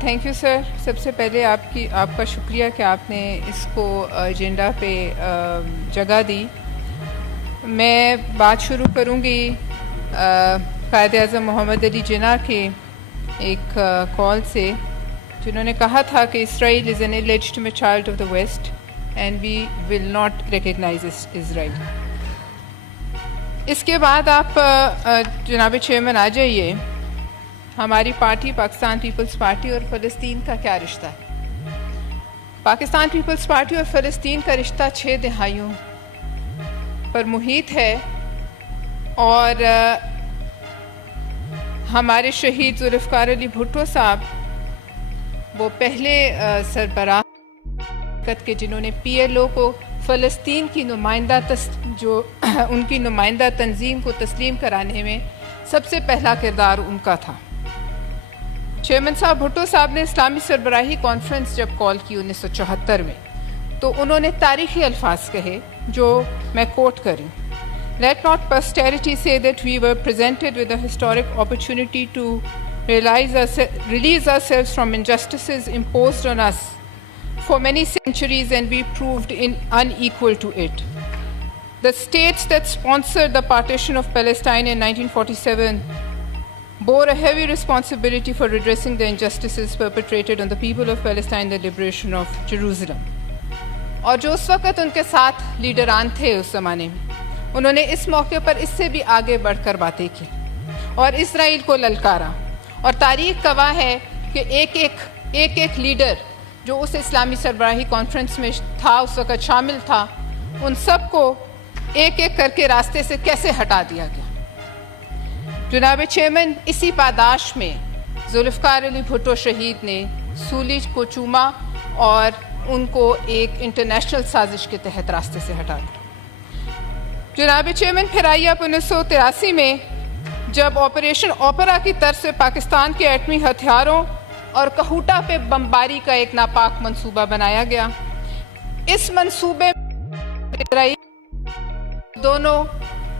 Thank you sir. سب سے پہلے آپ کا شکریہ کہ آپ نے اس کو ایجنڈا پہ جگہ دی. میں بات شروع کروں گی قائد اعظم محمد علی جناح کے ایک کال سے، جنہوں نے کہا تھا کہ Israel is an illegitimate child of the West and we will not recognize Israel. اس کے بعد آپ جناب چیئرمین آ جائیے. ہماری پارٹی پاکستان پیپلز پارٹی اور فلسطین کا کیا رشتہ ہے؟ پاکستان پیپلز پارٹی اور فلسطین کا رشتہ 6 دہائیوں پر محیط ہے، اور ہمارے شہید ذوالفقار علی بھٹو صاحب وہ پہلے سربراہ کے جنہوں نے پی ایل او کو فلسطین کی ان کی نمائندہ تنظیم کو تسلیم کرانے میں سب سے پہلا کردار ان کا تھا. چیئرمین صاحب بھٹو صاحب نے اسلامی سربراہی کانفرنس جب کال کی 1974 میں، تو انہوں نے تاریخی الفاظ کہے جو میں کوٹ کروں: Let not posterity say that we were presented with a historic opportunity to release ourselves from injustices imposed on us for many centuries, and we proved unequal to it. The states that sponsored the partition of Palestine in 1947 bore a heavy responsibility for redressing the injustices perpetrated on the people of Palestine, the liberation of Jerusalem. اور جو اس وقت ان کے ساتھ لیڈران تھے اس زمانے میں، انہوں نے اس موقع پر اس سے بھی آگے بڑھ کر باتیں کی اور اسرائیل کو للکارا. اور تاریخ گواہ ہے کہ ایک لیڈر جو اس اسلامی سربراہی کانفرنس میں تھا، اس وقت شامل تھا، ان سب کو ایک ایک کر کے راستے سے کیسے ہٹا دیا گیا. جناب چیئرمین، اسی پاداش میں ذوالفقار علی بھٹو شہید نے سولی کو چوما اور ان کو ایک انٹرنیشنل سازش کے تحت راستے سے ہٹا دیا. جناب چیئرمین، پھر آئیے آپ 1983 میں جب آپریشن اوپرا کی طرف سے پاکستان کے ایٹمی ہتھیاروں اور کہوٹا پہ بمباری کا ایک ناپاک منصوبہ بنایا گیا. اس منصوبے میں دونوں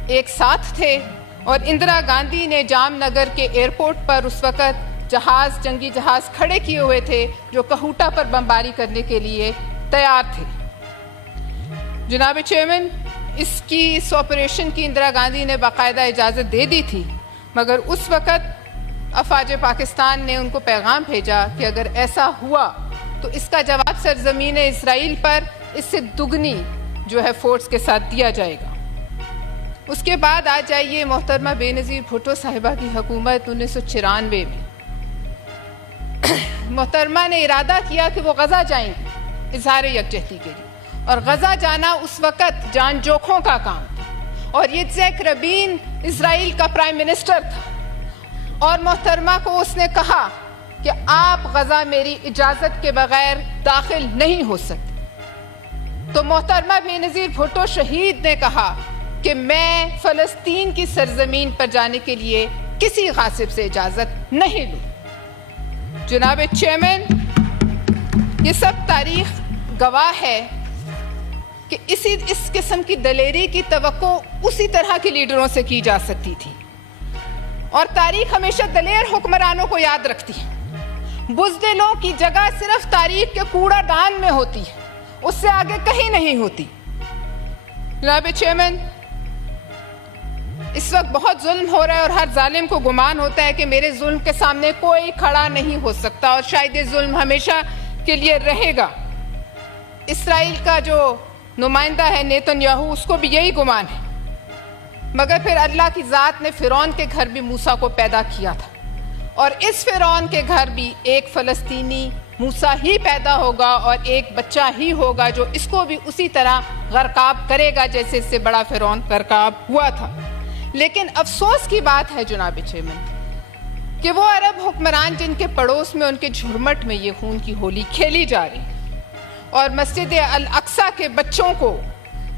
ایک ساتھ تھے، اور اندرا گاندھی نے جام نگر کے ایئرپورٹ پر اس وقت جنگی جہاز کھڑے کیے ہوئے تھے جو کہوٹا پر بمباری کرنے کے لیے تیار تھے. جناب چیئرمین، اس آپریشن کی اندرا گاندھی نے باقاعدہ اجازت دے دی تھی، مگر اس وقت افواج پاکستان نے ان کو پیغام بھیجا کہ اگر ایسا ہوا تو اس کا جواب سرزمین اسرائیل پر اس سے دگنی جو ہے فورس کے ساتھ دیا جائے گا. اس کے بعد آ جائیے محترمہ بے نظیر بھٹو صاحبہ کی حکومت 1994 میں. محترمہ نے ارادہ کیا کہ وہ غزہ جائیں گے اظہار یکجہتی کے لیے، اور غزہ جانا اس وقت جان جوکھوں کا کام تھا، اور یtzhak رابین اسرائیل کا پرائم منسٹر تھا، اور محترمہ کو اس نے کہا کہ آپ غزہ میری اجازت کے بغیر داخل نہیں ہو سکتے. تو محترمہ بے نظیر بھٹو شہید نے کہا کہ میں فلسطین کی سرزمین پر جانے کے لیے کسی غاصب سے اجازت نہیں لوں. جناب چیئرمین، یہ سب تاریخ گواہ ہے کہ اس قسم کی دلیری کی توقع اسی طرح کے لیڈروں سے کی جا سکتی تھی، اور تاریخ ہمیشہ دلیر حکمرانوں کو یاد رکھتی ہے. بزدلوں کی جگہ صرف تاریخ کے کوڑا دان میں ہوتی ہے، اس سے آگے کہیں نہیں ہوتی. جناب چیئرمین، اس وقت بہت ظلم ہو رہا ہے، اور ہر ظالم کو گمان ہوتا ہے کہ میرے ظلم کے سامنے کوئی کھڑا نہیں ہو سکتا، اور شاید یہ ظلم ہمیشہ کے لیے رہے گا. اسرائیل کا جو نمائندہ ہے نیتن یاہو، اس کو بھی یہی گمان ہے، مگر پھر اللہ کی ذات نے فرعون کے گھر بھی موسیٰ کو پیدا کیا تھا، اور اس فرعون کے گھر بھی ایک فلسطینی موسیٰ ہی پیدا ہوگا، اور ایک بچہ ہی ہوگا جو اس کو بھی اسی طرح غرقاب کرے گا جیسے اس سے بڑا فرعون غرقاب ہوا تھا. لیکن افسوس کی بات ہے جناب چیئرمین کہ وہ عرب حکمران جن کے پڑوس میں ان کے جھرمٹ میں یہ خون کی ہولی کھیلی جا رہی، اور مسجد الاقصیٰ کے بچوں کو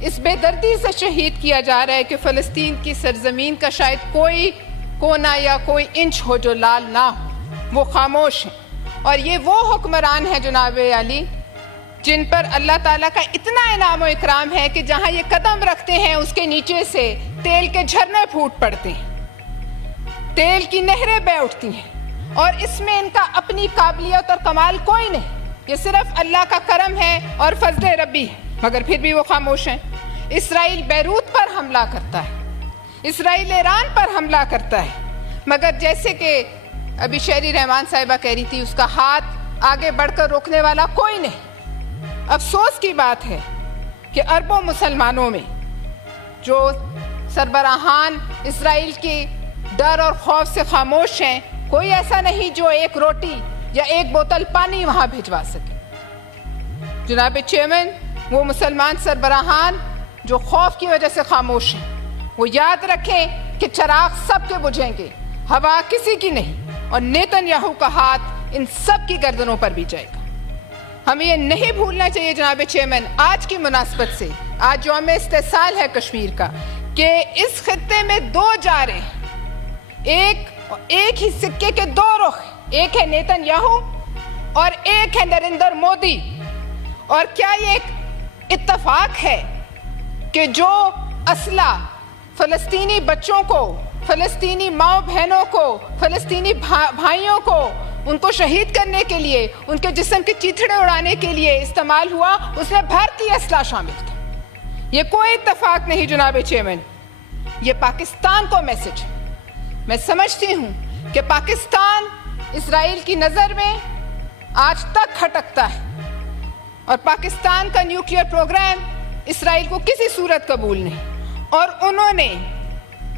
اس بے دردی سے شہید کیا جا رہا ہے کہ فلسطین کی سرزمین کا شاید کوئی کونا یا کوئی انچ ہو جو لال نہ ہو، وہ خاموش ہیں. اور یہ وہ حکمران ہیں جناب علی جن پر اللہ تعالیٰ کا اتنا انعام و اکرام ہے کہ جہاں یہ قدم رکھتے ہیں اس کے نیچے سے تیل کے جھرنے پھوٹ پڑتے ہیں، تیل کی نہریں بہہ اٹھتی ہیں، اور اس میں ان کا اپنی قابلیت اور کمال کوئی نہیں. یہ صرف اللہ کا کرم ہے اور فضل ربی ہے, مگر پھر بھی وہ خاموش ہیں. اسرائیل بیروت پر حملہ کرتا ہے, اسرائیل ایران پر حملہ کرتا ہے, مگر جیسے کہ ابھی شہری رحمان صاحبہ کہہ رہی تھی, اس کا ہاتھ آگے بڑھ کر روکنے والا کوئی نہیں. افسوس کی بات ہے کہ اربوں مسلمانوں میں جو سربراہان اسرائیل کی ڈر اور خوف سے خاموش ہیں, کوئی ایسا نہیں جو ایک روٹی یا ایک بوتل پانی وہاں بھجوا سکے. جناب چیئرمین, وہ مسلمان سربراہان جو خوف کی وجہ سے خاموش ہیں, وہ یاد رکھیں کہ چراغ سب کے بجھیں گے, ہوا کسی کی نہیں, اور نیتن یاہو کا ہاتھ ان سب کی گردنوں پر بھی جائے گا. ہمیں یہ نہیں بھولنا چاہیے جناب چیئرمین, آج کی مناسبت سے, آج یوم استحصال ہے کشمیر کا, کہ اس خطے میں دو جا رہے ہیں, ایک ہی سکے کے دو رخ, ایک ہے نیتن یاہو اور ایک ہے نریندر مودی. اور کیا یہ ایک اتفاق ہے کہ جو اسلحہ فلسطینی بچوں کو, فلسطینی ماؤں بہنوں کو, فلسطینی بھائیوں کو, ان کو شہید کرنے کے لیے, ان کے جسم کے چیتھڑے اڑانے کے لیے استعمال ہوا, اس میں بھارتی اسلحہ شامل تھا. یہ کوئی اتفاق نہیں جناب چیئرمین, یہ پاکستان کو میسج ہے. میں سمجھتی ہوں کہ پاکستان اسرائیل کی نظر میں آج تک کھٹکتا ہے, اور پاکستان کا نیوکلیئر پروگرام اسرائیل کو کسی صورت قبول نہیں. اور انہوں نے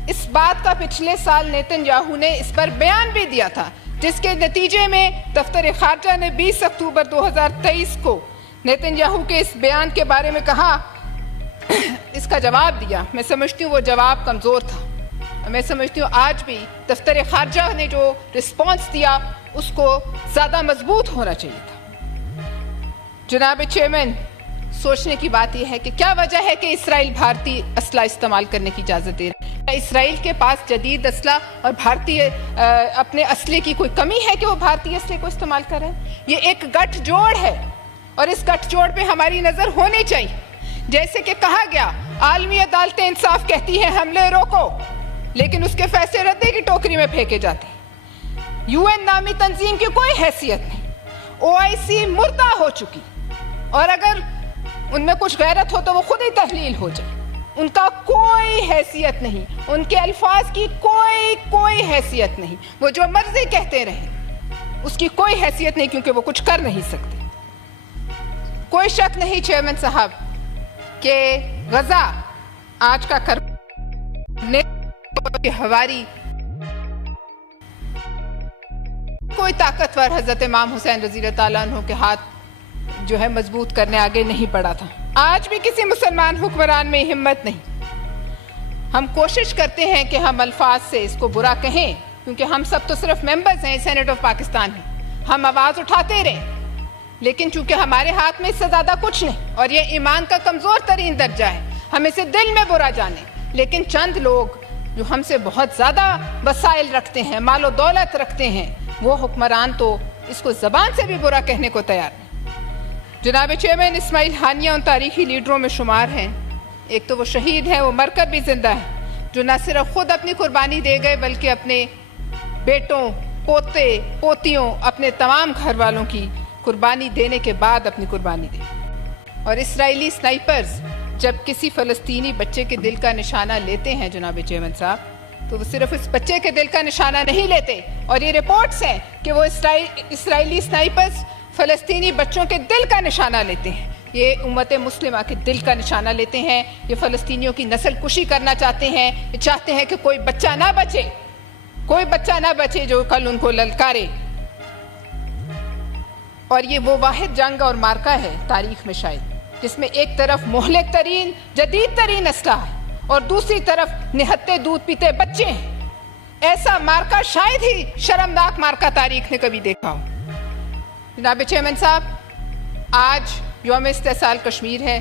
اس بات کا پچھلے سال نیتن یاہو نے اس پر بیان بھی دیا تھا, جس کے نتیجے میں دفتر خارجہ نے 20 اکتوبر 2023 کو نیتن یاہو کے اس بیان کے بارے میں کہا, اس کا جواب دیا. میں سمجھتی ہوں وہ جواب کمزور تھا. میں سمجھتی ہوں آج بھی دفتر خارجہ نے جو رسپانس دیا اس کو زیادہ مضبوط ہونا چاہیے تھا. جناب چیئرمین, سوچنے کی بات یہ ہے کہ کیا وجہ ہے کہ اسرائیل بھارتی اسلحہ استعمال کرنے کی اجازت دے رہا ہے؟ اسرائیل کے پاس جدید اسلحہ اور بھارتی اپنے اسلحے کی کوئی کمی ہے کہ وہ بھارتی اسلحے کو استعمال کر رہے ہیں؟ یہ ایک گٹھ جوڑ ہے, اور اس گٹھ جوڑ پہ ہماری نظر ہونی چاہیے. جیسے کہ کہا گیا, عالمی عدالت انصاف کہتی ہے حملے روکو, لیکن اس کے فیصلے ردے کی ٹوکری میں پھینکے جاتے ہیں. UN نامی تنظیم کی کوئی حیثیت نہیں, OIC مردہ ہو چکی, اور اگر ان میں کچھ غیرت ہو تو وہ خود ہی تحلیل ہو جائے. ان کا کوئی حیثیت نہیں, ان کے الفاظ کی کوئی حیثیت نہیں. وہ جو مرضی کہتے رہیں, اس کی کوئی حیثیت نہیں, کیونکہ وہ کچھ کر نہیں سکتے. کوئی شک نہیں چیئرمین صاحب کہ غزہ آج کا ہواری کوئی طاقتور حضرت امام حسین رضی اللہ تعالیٰ عنہ کے ہاتھ جو ہے مضبوط کرنے آگے نہیں پڑا تھا. آج بھی کسی مسلمان حکمران میں ہمت نہیں. ہم کوشش کرتے ہیں کہ ہم الفاظ سے اس کو برا کہیں, کیونکہ ہم سب تو صرف ممبرز ہیں, سینیٹ آف پاکستان ہیں, ہم آواز اٹھاتے رہیں, لیکن چونکہ ہمارے ہاتھ میں اس سے زیادہ کچھ نہیں, اور یہ ایمان کا کمزور ترین درجہ ہے, ہم اسے دل میں برا جانیں. لیکن چند لوگ جو ہم سے بہت زیادہ وسائل رکھتے ہیں, مال و دولت رکھتے ہیں, وہ حکمران تو اس کو زبان سے بھی برا کہنے کو تیار نہیں. جناب چیئرمین, اسماعیل ہانیہ ان تاریخی لیڈروں میں شمار ہیں. ایک تو وہ شہید ہیں, وہ مر کر بھی زندہ ہیں, جو نہ صرف خود اپنی قربانی دے گئے بلکہ اپنے بیٹوں, پوتے, پوتیوں, اپنے تمام گھر والوں کی قربانی دینے کے بعد اپنی قربانی دی. اور اسرائیلی سنائپرز جب کسی فلسطینی بچے کے دل کا نشانہ لیتے ہیں جناب چیئرمین صاحب, تو وہ صرف اس بچے کے دل کا نشانہ نہیں لیتے, اور یہ رپورٹس ہیں کہ وہ اسرائیلی سنائپرز فلسطینی بچوں کے دل کا نشانہ لیتے ہیں. یہ امت مسلمہ کے دل کا نشانہ لیتے ہیں. یہ فلسطینیوں کی نسل کشی کرنا چاہتے ہیں. یہ چاہتے ہیں کہ کوئی بچہ نہ بچے, کوئی بچہ نہ بچے جو کل ان کو للکارے. اور یہ وہ واحد جنگ اور مارکا ہے تاریخ میں شاید جس میں ایک طرف مہلک ترین جدید ترین اسلحہ ہے اور دوسری طرف نہتے دودھ پیتے بچے ہیں. ایسا مارکا شاید ہی شرمناک مارکا تاریخ نے کبھی دیکھا ہو. جناب چیئرمین صاحب, آج یوم استحصال کشمیر ہے,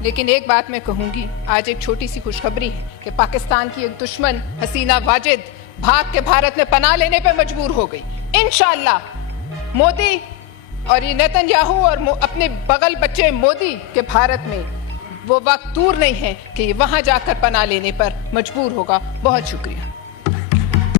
لیکن ایک بات میں کہوں گی, آج ایک چھوٹی سی خوشخبری ہے کہ پاکستان کی ایک دشمن حسینہ واجد بھاگ کے بھارت میں پناہ لینے پہ مجبور ہو گئی. انشاءاللہ مودی اور یہ نیتن یاہو اور اپنے بغل بچے مودی کے بھارت میں وہ وقت دور نہیں ہے کہ یہ وہاں جا کر پناہ لینے پر مجبور ہوگا. بہت شکریہ.